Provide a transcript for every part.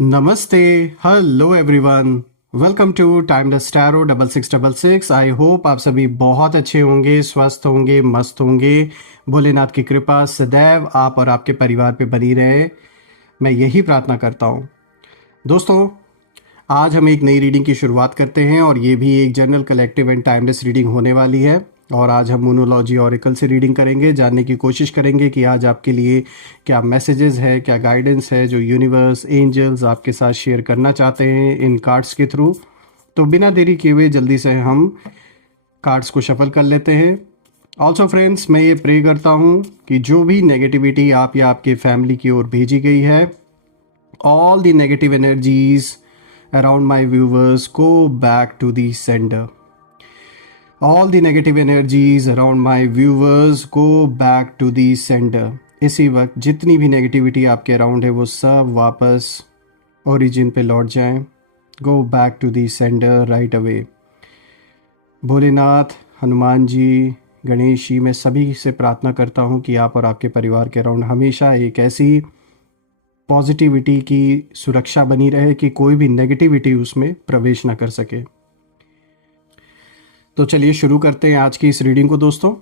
नमस्ते, hello everyone, welcome to timeless tarot 6666। I hope आप सभी बहुत अच्छे होंगे, स्वस्थ होंगे, मस्त होंगे। भोलेनाथ की कृपा सदैव आप और आपके परिवार पे बनी रहे, मैं यही प्रार्थना करता हूँ। दोस्तों, आज हम एक नई रीडिंग की शुरुआत करते हैं और ये भी एक general collective and timeless reading होने वाली है। और आज हम मोनोलॉजी ऑरिकल से रीडिंग करेंगे, जानने की कोशिश करेंगे कि आज आपके लिए क्या मैसेजेस है, क्या गाइडेंस है जो यूनिवर्स, एंजल्स आपके साथ शेयर करना चाहते हैं इन कार्ड्स के थ्रू। तो बिना देरी किए हुए जल्दी से हम कार्ड्स को शफल कर लेते हैं। ऑल्सो फ्रेंड्स, मैं ये प्रे करता हूँ कि जो भी नेगेटिविटी आप या आपके फैमिली की ओर भेजी गई है, all the negative energies around my viewers go back to the sender. All the negative energies around my viewers go back to the sender. इसी वक्त जितनी भी नेगेटिविटी आपके अराउंड है वो सब वापस ओरिजिन पे लौट जाएं। Go back to the sender right away. Bholenath, Hanuman ji, Ganesh ji, मैं सभी से प्रार्थना करता हूँ कि आप और आपके परिवार के अराउंड हमेशा एक ऐसी पॉजिटिविटी की सुरक्षा बनी रहे कि कोई भी नेगेटिविटी उसमें प्रवेश ना कर सके। तो चलिए शुरू करते हैं आज की इस रीडिंग को दोस्तों।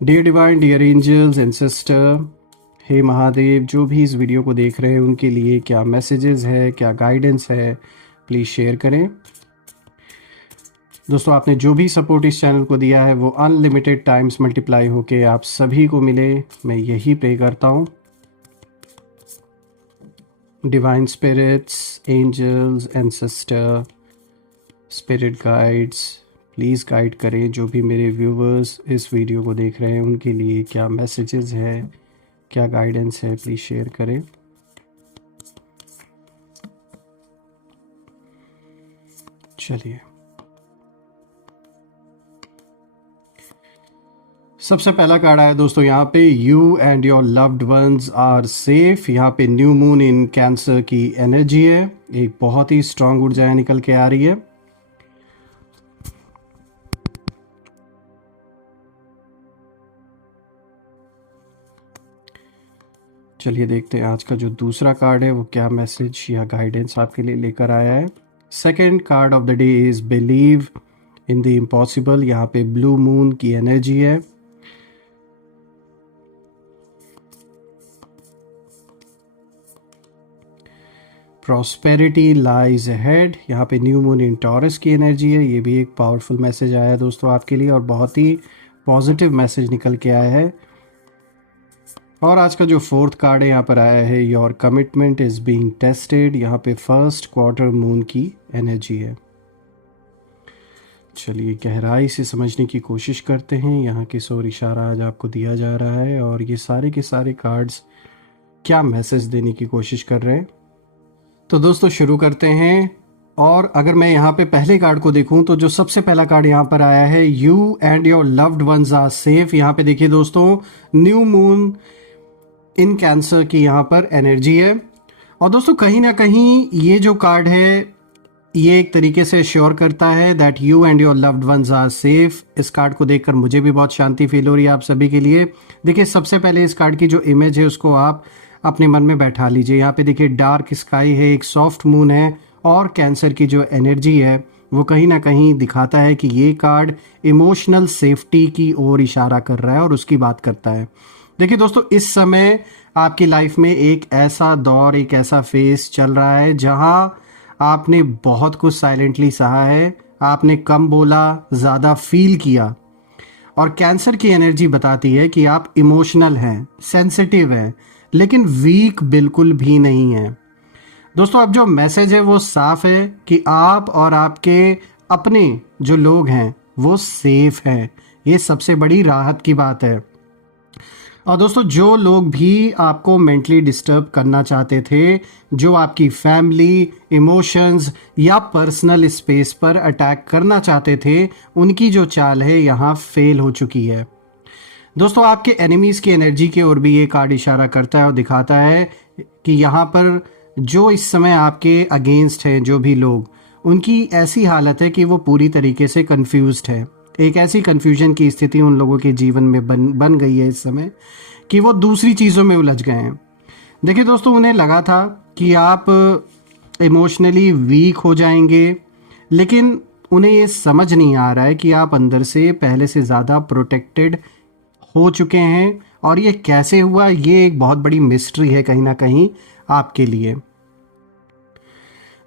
Dear divine, dear angels and sister, हे महादेव, जो भी इस वीडियो को देख रहे हैं उनके लिए क्या मैसेजेस है, क्या गाइडेंस है, प्लीज़ शेयर करें। दोस्तों, आपने जो भी सपोर्ट इस चैनल को दिया है वो अनलिमिटेड टाइम्स मल्टीप्लाई होके आप सभी को मिले, मैं यही प्रे करता हूँ। Divine spirits, angels, ancestor, spirit guides, please guide करें जो भी मेरे व्यूवर्स इस वीडियो को देख रहे हैं उनके लिए क्या मैसेजेस है, क्या गाइडेंस है, प्लीज़ शेयर करें। चलिए, सबसे पहला कार्ड आया दोस्तों यहाँ पे, you and your loved ones are safe. यहाँ पे न्यू मून इन कैंसर की एनर्जी है, एक बहुत ही स्ट्रांग ऊर्जा निकल के आ रही है। चलिए देखते हैं आज का जो दूसरा कार्ड है वो क्या मैसेज या गाइडेंस आपके लिए लेकर आया है। Second card of the day is believe in the impossible. यहाँ पे ब्लू मून की एनर्जी है। Prosperity lies ahead. यहाँ पे न्यू मून इन टॉरस की एनर्जी है। ये भी एक पावरफुल मैसेज आया है दोस्तों आपके लिए और बहुत ही पॉजिटिव मैसेज निकल के आया है। और आज का जो फोर्थ कार्ड है यहाँ पर आया है, your commitment is being tested. यहाँ पे फर्स्ट क्वार्टर मून की एनर्जी है। चलिए गहराई से समझने की कोशिश करते हैं यहाँ किस ओर इशारा आज आपको दिया जा रहा है और ये सारे के सारे कार्ड्स क्या मैसेज देने की कोशिश कर रहे हैं। तो दोस्तों शुरू करते हैं। और अगर मैं यहाँ पे पहले कार्ड को देखूं तो जो सबसे पहला कार्ड यहाँ पर आया है, you and your loved ones are safe. यहाँ पे देखिए दोस्तों, न्यू मून इन कैंसर की यहाँ पर एनर्जी है। और दोस्तों कहीं ना कहीं ये जो कार्ड है ये एक तरीके से श्योर करता है that you and your loved ones are safe. इस कार्ड को देखकर मुझे भी बहुत शांति फील हो रही है आप सभी के लिए। देखिए सबसे पहले इस कार्ड की जो इमेज है उसको आप अपने मन में बैठा लीजिए। यहाँ पे देखिए डार्क स्काई है, एक सॉफ्ट मून है और कैंसर की जो एनर्जी है वो कहीं ना कहीं दिखाता है कि ये कार्ड इमोशनल सेफ्टी की ओर इशारा कर रहा है और उसकी बात करता है। देखिए दोस्तों, इस समय आपकी लाइफ में एक ऐसा दौर, एक ऐसा फेस चल रहा है जहां आपने बहुत कुछ साइलेंटली सहा है, आपने कम बोला, ज़्यादा फील किया। और कैंसर की एनर्जी बताती है कि आप इमोशनल हैं, सेंसिटिव हैं, लेकिन वीक बिल्कुल भी नहीं है। दोस्तों अब जो मैसेज है वो साफ है कि आप और आपके अपने जो लोग हैं वो सेफ हैं। ये सबसे बड़ी राहत की बात है। और दोस्तों जो लोग भी आपको मेंटली डिस्टर्ब करना चाहते थे, जो आपकी फैमिली, इमोशंस या पर्सनल स्पेस पर अटैक करना चाहते थे, उनकी जो चाल है यहाँ फेल हो चुकी है। दोस्तों आपके एनिमीज़ की एनर्जी की ओर भी ये कार्ड इशारा करता है और दिखाता है कि यहाँ पर जो इस समय आपके अगेंस्ट हैं जो भी लोग, उनकी ऐसी हालत है कि वो पूरी तरीके से कंफ्यूज्ड है। एक ऐसी कंफ्यूजन की स्थिति उन लोगों के जीवन में बन गई है इस समय कि वो दूसरी चीज़ों में उलझ गए हैं। देखिए दोस्तों, उन्हें लगा था कि आप इमोशनली वीक हो जाएंगे, लेकिन उन्हें ये समझ नहीं आ रहा है कि आप अंदर से पहले से ज़्यादा प्रोटेक्टेड हो चुके हैं। और ये कैसे हुआ, ये एक बहुत बड़ी मिस्ट्री है कहीं ना कहीं आपके लिए।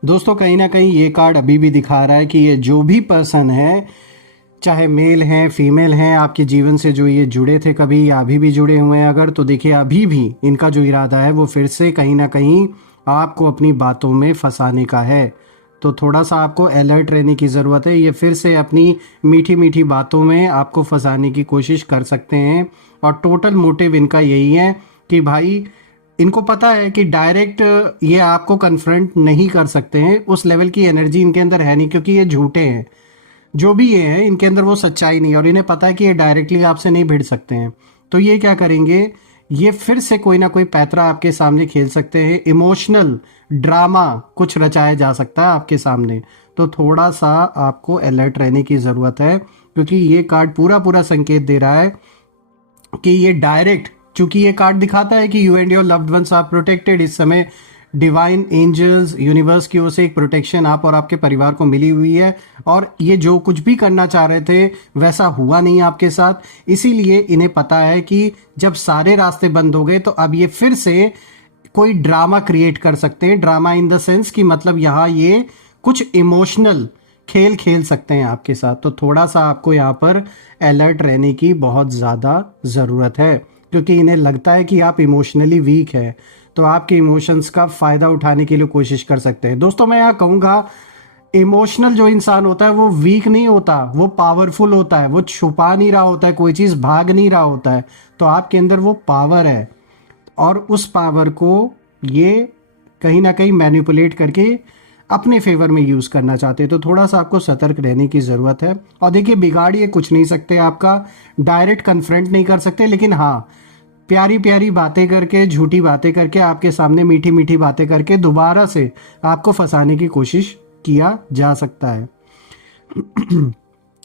दोस्तों, कहीं ना कहीं ये कार्ड अभी भी दिखा रहा है कि ये जो भी पर्सन है, चाहे मेल हैं फीमेल हैं, आपके जीवन से जो ये जुड़े थे कभी या अभी भी जुड़े हुए हैं अगर, तो देखिए अभी भी इनका जो इरादा है वो फिर से कहीं ना कहीं आपको अपनी बातों में फंसाने का है। तो थोड़ा सा आपको अलर्ट रहने की ज़रूरत है। ये फिर से अपनी मीठी मीठी बातों में आपको फंसाने की कोशिश कर सकते हैं। और टोटल मोटिव इनका यही है कि भाई, इनको पता है कि डायरेक्ट ये आपको कन्फ्रंट नहीं कर सकते हैं, उस लेवल की एनर्जी इनके अंदर है नहीं, क्योंकि ये झूठे हैं। जो भी ये हैं इनके अंदर वो सच्चाई नहीं है, और इन्हें पता है कि ये डायरेक्टली आपसे नहीं भिड़ सकते हैं। तो ये क्या करेंगे, ये फिर से कोई ना कोई पैतरा आपके सामने खेल सकते हैं। इमोशनल ड्रामा कुछ रचाया जा सकता है आपके सामने। तो थोड़ा सा आपको अलर्ट रहने की ज़रूरत है, क्योंकि ये कार्ड पूरा पूरा संकेत दे रहा है कि ये डायरेक्ट, चूंकि ये कार्ड दिखाता है कि you and your loved ones are protected, इस समय डिवाइन एंजल्स यूनिवर्स की ओर से एक प्रोटेक्शन आप और आपके परिवार को मिली हुई है। और ये जो कुछ भी करना चाह रहे थे वैसा हुआ नहीं आपके साथ, इसीलिए इन्हें पता है कि जब सारे रास्ते बंद हो गए तो अब ये फिर से कोई ड्रामा क्रिएट कर सकते हैं। ड्रामा इन द सेंस कि मतलब यहाँ ये कुछ इमोशनल खेल खेल सकते हैं आपके साथ। तो थोड़ा सा आपको यहाँ पर अलर्ट रहने की बहुत ज़्यादा ज़रूरत है, क्योंकि इन्हें लगता है कि आप इमोशनली वीक है, तो आपके इमोशंस का फ़ायदा उठाने के लिए कोशिश कर सकते हैं। दोस्तों, मैं यहाँ कहूँगा, इमोशनल जो इंसान होता है वो वीक नहीं होता, वो पावरफुल होता है। वो छुपा नहीं रहा होता है, कोई चीज़ भाग नहीं रहा होता है। तो आपके अंदर वो पावर है, और उस पावर को ये कहीं ना कहीं मैनिपुलेट करके अपने फेवर में यूज़ करना चाहते हैं। तो थोड़ा सा आपको सतर्क रहने की ज़रूरत है। और देखिए, बिगाड़ ये कुछ नहीं सकते आपका, डायरेक्ट कन्फ्रंट नहीं कर सकते, लेकिन हाँ, प्यारी प्यारी बातें करके, झूठी बातें करके, आपके सामने मीठी मीठी बातें करके दोबारा से आपको फंसाने की कोशिश किया जा सकता है।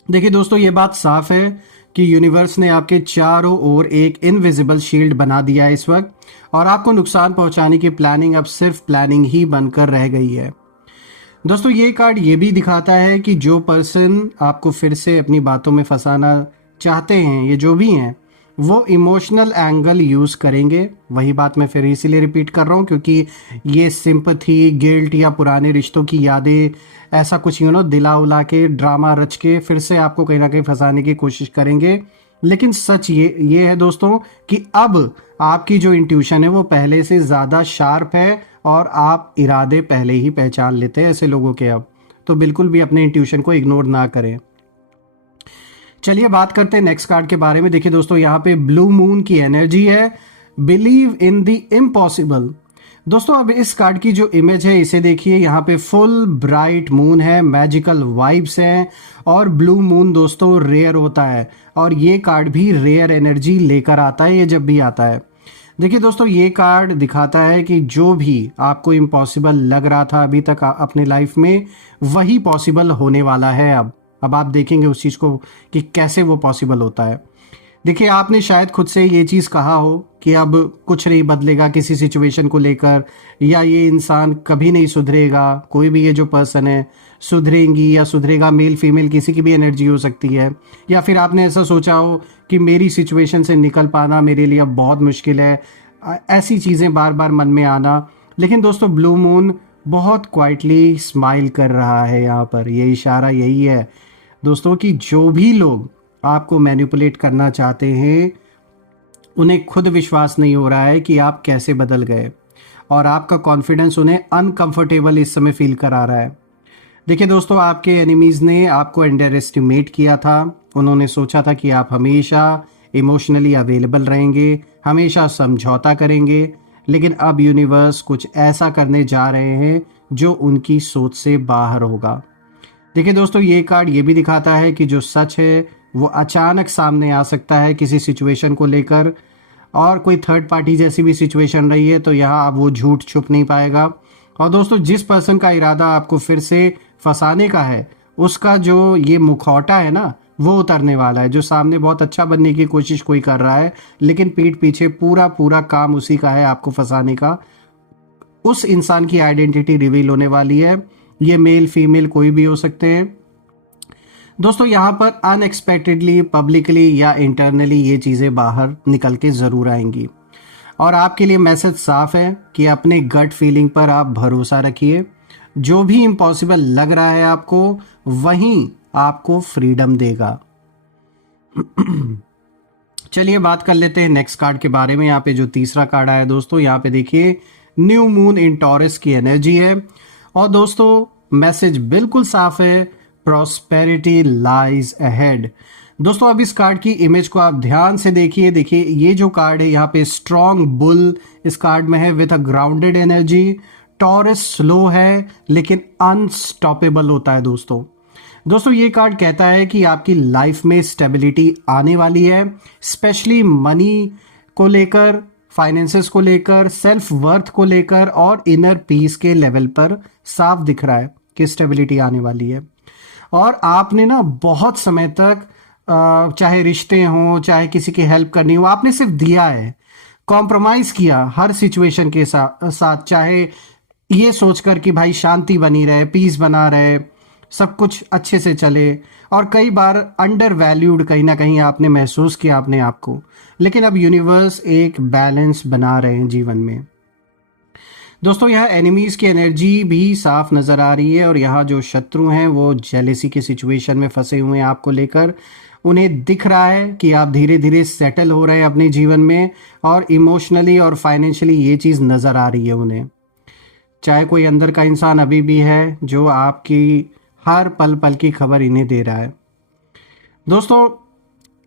देखिए दोस्तों, ये बात साफ है कि यूनिवर्स ने आपके चारों ओर एक इनविजिबल शील्ड बना दिया है इस वक्त, और आपको नुकसान पहुंचाने की प्लानिंग अब सिर्फ प्लानिंग ही बनकर रह गई है। दोस्तों, ये कार्ड ये भी दिखाता है कि जो पर्सन आपको फिर से अपनी बातों में फंसाना चाहते हैं, ये जो भी हैं, वो इमोशनल एंगल यूज़ करेंगे। वही बात मैं फिर इसीलिए रिपीट कर रहा हूँ, क्योंकि ये सिंपथी, गिल्ट या पुराने रिश्तों की यादें, ऐसा कुछ दिला उला के, ड्रामा रच के फिर से आपको कहीं ना कहीं फंसाने की कोशिश करेंगे। लेकिन सच ये है दोस्तों कि अब आपकी जो इंट्यूशन है वो पहले से ज़्यादा शार्प है, और आप इरादे पहले ही पहचान लेते हैं ऐसे लोगों के। अब तो बिल्कुल भी अपने इंट्यूशन को इग्नोर ना करें। चलिए बात करते हैं नेक्स्ट कार्ड के बारे में। देखिए दोस्तों, यहाँ पे ब्लू मून की एनर्जी है, बिलीव इन द इम्पॉसिबल। दोस्तों, अब इस कार्ड की जो इमेज है इसे देखिए, यहाँ पे फुल ब्राइट मून है, मैजिकल वाइब्स हैं, और ब्लू मून दोस्तों रेयर होता है, और ये कार्ड भी रेयर एनर्जी लेकर आता है ये जब भी आता है। देखिए दोस्तों, ये कार्ड दिखाता है कि जो भी आपको इम्पॉसिबल लग रहा था अभी तक अपने लाइफ में, वही पॉसिबल होने वाला है। अब आप देखेंगे उस चीज़ को कि कैसे वो पॉसिबल होता है। देखिए, आपने शायद खुद से ये चीज़ कहा हो कि अब कुछ नहीं बदलेगा किसी सिचुएशन को लेकर, या ये इंसान कभी नहीं सुधरेगा, कोई भी ये जो पर्सन है सुधरेंगी या सुधरेगा, मेल फीमेल किसी की भी एनर्जी हो सकती है। या फिर आपने ऐसा सोचा हो कि मेरी सिचुएशन से निकल पाना मेरे लिए अब बहुत मुश्किल है, ऐसी चीज़ें बार बार मन में आना। लेकिन दोस्तों, ब्लू मून बहुत क्वाइटली स्माइल कर रहा है यहाँ पर। ये इशारा यही है दोस्तों कि जो भी लोग आपको मैनिपुलेट करना चाहते हैं, उन्हें खुद विश्वास नहीं हो रहा है कि आप कैसे बदल गए, और आपका कॉन्फिडेंस उन्हें अनकंफर्टेबल इस समय फील करा रहा है। देखिए दोस्तों, आपके एनिमीज़ ने आपको अंडर एस्टिमेट किया था। उन्होंने सोचा था कि आप हमेशा इमोशनली अवेलेबल रहेंगे, हमेशा समझौता करेंगे, लेकिन अब यूनिवर्स कुछ ऐसा करने जा रहे हैं जो उनकी सोच से बाहर होगा। देखिए दोस्तों, ये कार्ड ये भी दिखाता है कि जो सच है वो अचानक सामने आ सकता है किसी सिचुएशन को लेकर, और कोई थर्ड पार्टी जैसी भी सिचुएशन रही है तो यहाँ अब वो झूठ छुप नहीं पाएगा। और दोस्तों, जिस पर्सन का इरादा आपको फिर से फंसाने का है, उसका जो ये मुखौटा है ना, वो उतरने वाला है। जो सामने बहुत अच्छा बनने की कोशिश कोई कर रहा है लेकिन पीठ पीछे पूरा पूरा काम उसी का है आपको फंसाने का, उस इंसान की आइडेंटिटी रिवील होने वाली है। ये मेल फीमेल कोई भी हो सकते हैं दोस्तों। यहाँ पर अनएक्सपेक्टेडली पब्लिकली या इंटरनली ये चीज़ें बाहर निकल के ज़रूर आएंगी। और आपके लिए मैसेज साफ है कि अपने गट फीलिंग पर आप भरोसा रखिए। जो भी इम्पॉसिबल लग रहा है आपको, वहीं आपको फ्रीडम देगा। चलिए बात कर लेते हैं नेक्स्ट कार्ड के बारे में। यहाँ पे जो तीसरा कार्ड आया दोस्तों, यहाँ पे देखिए न्यू मून इन टॉरस की एनर्जी है। और दोस्तों मैसेज बिल्कुल साफ है, प्रॉस्पेरिटी लाइज अहेड। दोस्तों अब इस कार्ड की इमेज को आप ध्यान से देखिए। देखिए ये जो कार्ड है यहाँ पे स्ट्रॉन्ग बुल इस कार्ड में है with a grounded energy. Taurus slow है लेकिन अनस्टॉपेबल होता है दोस्तों। दोस्तों ये कार्ड कहता है कि आपकी लाइफ में स्टेबिलिटी आने वाली है, स्पेशली मनी को लेकर, फाइनेंसेस को लेकर, सेल्फ वर्थ को लेकर और इनर पीस के लेवल पर साफ दिख रहा है कि स्टेबिलिटी आने वाली है। और आपने ना बहुत समय तक चाहे रिश्ते हों चाहे किसी की हेल्प करनी हो, आपने सिर्फ दिया है, कॉम्प्रोमाइज किया हर सिचुएशन के साथ, चाहे ये सोचकर कि भाई शांति बनी रहे, पीस बना रहे, सब कुछ अच्छे से चले। और कई बार अंडर वैल्यूड कहीं ना कहीं आपने महसूस किया अपने आप को। लेकिन अब यूनिवर्स एक बैलेंस बना रहे हैं जीवन में दोस्तों। यहाँ एनिमीज की एनर्जी भी साफ नजर आ रही है और यहाँ जो शत्रु हैं वो जेलेसी के सिचुएशन में फंसे हुए हैं आपको लेकर। उन्हें दिख रहा है कि आप धीरे धीरे सेटल हो रहे हैं अपने जीवन में, और इमोशनली और फाइनेंशियली ये चीज़ नज़र आ रही है उन्हें। चाहे कोई अंदर का इंसान अभी भी है जो आपकी हर पल पल की खबर इन्हें दे रहा है दोस्तों।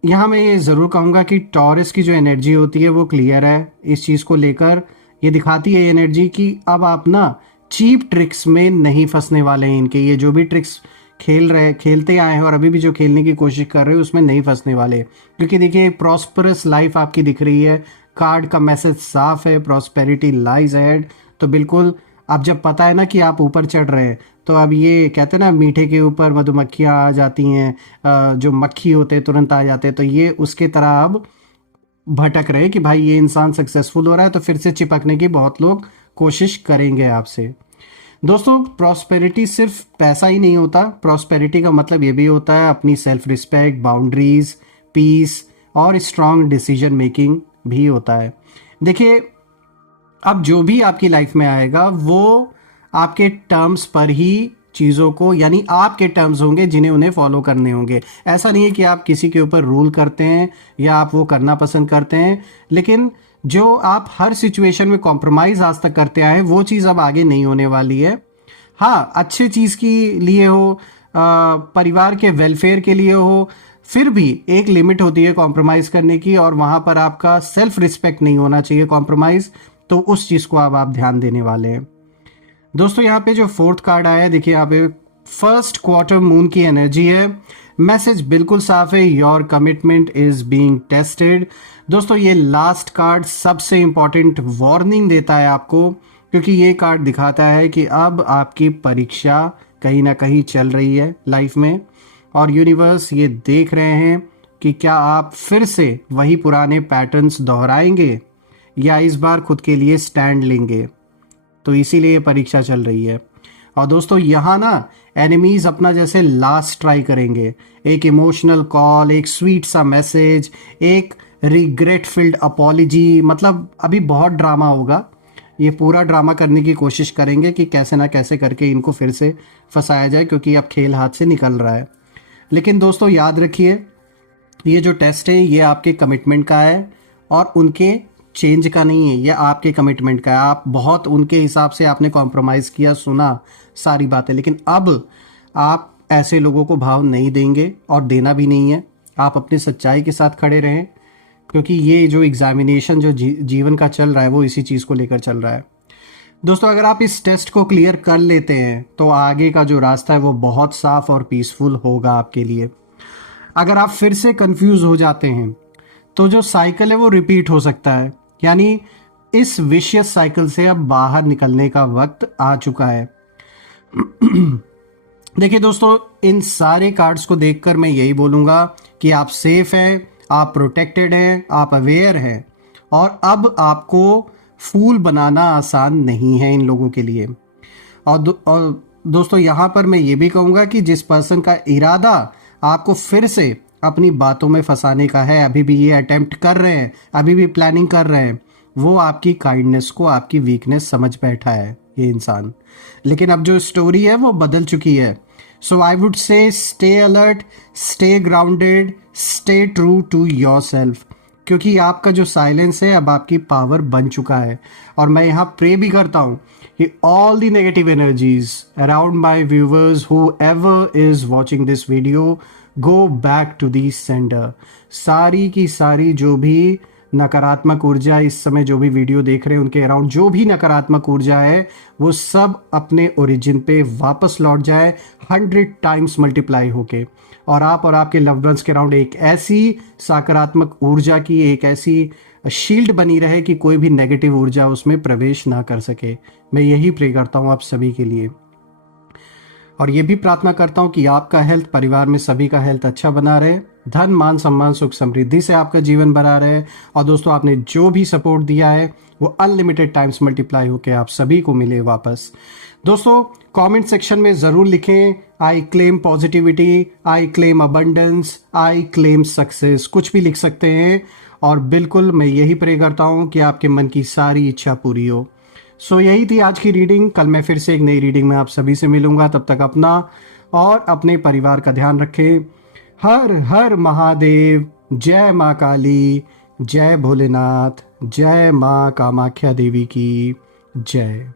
यहाँ मैं ये ज़रूर कहूँगा कि टॉरस की जो एनर्जी होती है वो क्लियर है इस चीज़ को लेकर। ये दिखाती है एनर्जी कि अब आप ना चीप ट्रिक्स में नहीं फंसने वाले हैं। इनके ये जो भी ट्रिक्स खेलते आए हैं और अभी भी जो खेलने की कोशिश कर रहे हैं उसमें नहीं फंसने वाले। क्योंकि देखिए प्रॉस्परस लाइफ आपकी दिख रही है, कार्ड का मैसेज साफ है, प्रॉस्पेरिटी लाइज अहेड। तो बिल्कुल अब जब पता है ना कि आप ऊपर चढ़ रहे हैं, तो अब ये कहते हैं ना मीठे के ऊपर मधुमक्खियाँ आ जाती हैं, जो मक्खी होते हैं तुरंत आ जाते हैं, तो ये उसके तरह अब भटक रहे कि भाई ये इंसान सक्सेसफुल हो रहा है तो फिर से चिपकने की बहुत लोग कोशिश करेंगे आपसे। दोस्तों प्रॉस्पेरिटी सिर्फ पैसा ही नहीं होता, प्रॉस्पेरिटी का मतलब ये भी होता है अपनी सेल्फ रिस्पेक्ट, बाउंड्रीज, पीस और स्ट्रांग डिसीजन मेकिंग भी होता है। देखिए अब जो भी आपकी लाइफ में आएगा वो आपके टर्म्स पर ही चीज़ों को, यानी आपके टर्म्स होंगे जिन्हें उन्हें फॉलो करने होंगे। ऐसा नहीं है कि आप किसी के ऊपर रूल करते हैं या आप वो करना पसंद करते हैं, लेकिन जो आप हर सिचुएशन में कॉम्प्रोमाइज़ आज तक करते आए हैं वो चीज़ अब आगे नहीं होने वाली है। हाँ अच्छे चीज़ के लिए हो, परिवार के वेलफेयर के लिए हो, फिर भी एक लिमिट होती है कॉम्प्रोमाइज़ करने की, और वहाँ पर आपका सेल्फ रिस्पेक्ट नहीं होना चाहिए कॉम्प्रोमाइज़। तो उस चीज़ को अब आप ध्यान देने वाले हैं दोस्तों। यहाँ पे जो फोर्थ कार्ड आया है देखिए, यहाँ पे फर्स्ट क्वार्टर मून की एनर्जी है। मैसेज बिल्कुल साफ है, your commitment is being tested. दोस्तों ये लास्ट कार्ड सबसे इंपॉर्टेंट वार्निंग देता है आपको, क्योंकि ये कार्ड दिखाता है कि अब आपकी परीक्षा कहीं ना कहीं चल रही है लाइफ में, और यूनिवर्स ये देख रहे हैं कि क्या आप फिर से वही पुराने पैटर्न्स दोहराएंगे या इस बार खुद के लिए स्टैंड लेंगे। तो इसीलिए ये परीक्षा चल रही है। और दोस्तों यहाँ ना एनिमीज अपना जैसे लास्ट ट्राई करेंगे, एक इमोशनल कॉल, एक स्वीट सा मैसेज, एक रिग्रेट फिल्ड अपॉलॉजी, मतलब अभी बहुत ड्रामा होगा। ये पूरा ड्रामा करने की कोशिश करेंगे कि कैसे ना कैसे करके इनको फिर से फंसाया जाए, क्योंकि अब खेल हाथ से निकल रहा है। लेकिन दोस्तों याद रखिए ये जो टेस्ट है ये आपके कमिटमेंट का है और उनके चेंज का नहीं है, ये आपके कमिटमेंट का है। आप बहुत उनके हिसाब से आपने कॉम्प्रोमाइज़ किया, सुना सारी बातें, लेकिन अब आप ऐसे लोगों को भाव नहीं देंगे और देना भी नहीं है। आप अपनी सच्चाई के साथ खड़े रहें, क्योंकि ये जो एग्जामिनेशन जो जीवन का चल रहा है वो इसी चीज़ को लेकर चल रहा है। दोस्तों अगर आप इस टेस्ट को क्लियर कर लेते हैं तो आगे का जो रास्ता है वो बहुत साफ और पीसफुल होगा आपके लिए। अगर आप फिर से कंफ्यूज हो जाते हैं तो जो साइकिल है वो रिपीट हो सकता है, यानी इस विशियस साइकिल से अब बाहर निकलने का वक्त आ चुका है। देखिए दोस्तों, इन सारे कार्ड्स को देखकर मैं यही बोलूंगा कि आप सेफ हैं, आप प्रोटेक्टेड हैं, आप अवेयर हैं, और अब आपको फूल बनाना आसान नहीं है इन लोगों के लिए। और दोस्तों यहाँ पर मैं ये भी कहूँगा कि जिस पर्सन का इरादा आपको फिर से अपनी बातों में फंसाने का है, अभी भी ये अटेम्प्ट कर रहे हैं, अभी भी प्लानिंग कर रहे हैं, वो आपकी काइंडनेस को आपकी वीकनेस समझ बैठा है ये इंसान। लेकिन अब जो स्टोरी है वो बदल चुकी है। So I would say stay alert, stay grounded, stay true to yourself, क्योंकि आपका जो साइलेंस है अब आपकी पावर बन चुका है। और मैं यहाँ प्रे भी करता हूँ कि all the negative energies around my viewers whoever is watching this video go back to the sender. सारी की सारी जो भी नकारात्मक ऊर्जा इस समय जो भी वीडियो देख रहे हैं उनके अराउंड जो भी नकारात्मक ऊर्जा है वो सब अपने ओरिजिन पे वापस लौट जाए 100 टाइम्स मल्टीप्लाई होके, और आप और आपके लव्ड वंस के अराउंड एक ऐसी सकारात्मक ऊर्जा की एक ऐसी शील्ड बनी रहे कि कोई भी नेगेटिव ऊर्जा उसमें प्रवेश ना कर सके। मैं यही प्रे करता हूँ आप सभी के लिए, और ये भी प्रार्थना करता हूँ कि आपका हेल्थ, परिवार में सभी का हेल्थ अच्छा बना रहे, धन मान सम्मान सुख समृद्धि से आपका जीवन भरा रहे। और दोस्तों आपने जो भी सपोर्ट दिया है वो अनलिमिटेड टाइम्स मल्टीप्लाई होकर आप सभी को मिले वापस। दोस्तों कमेंट सेक्शन में ज़रूर लिखें I claim positivity, I claim abundance, I claim success, कुछ भी लिख सकते हैं। और बिल्कुल मैं यही प्रे करता हूँ कि आपके मन की सारी इच्छा पूरी हो। सो यही थी आज की रीडिंग। कल मैं फिर से एक नई रीडिंग में आप सभी से मिलूंगा। तब तक अपना और अपने परिवार का ध्यान रखें। हर हर महादेव। जय माँ काली, जय भोलेनाथ, जय माँ कामाख्या देवी की जय।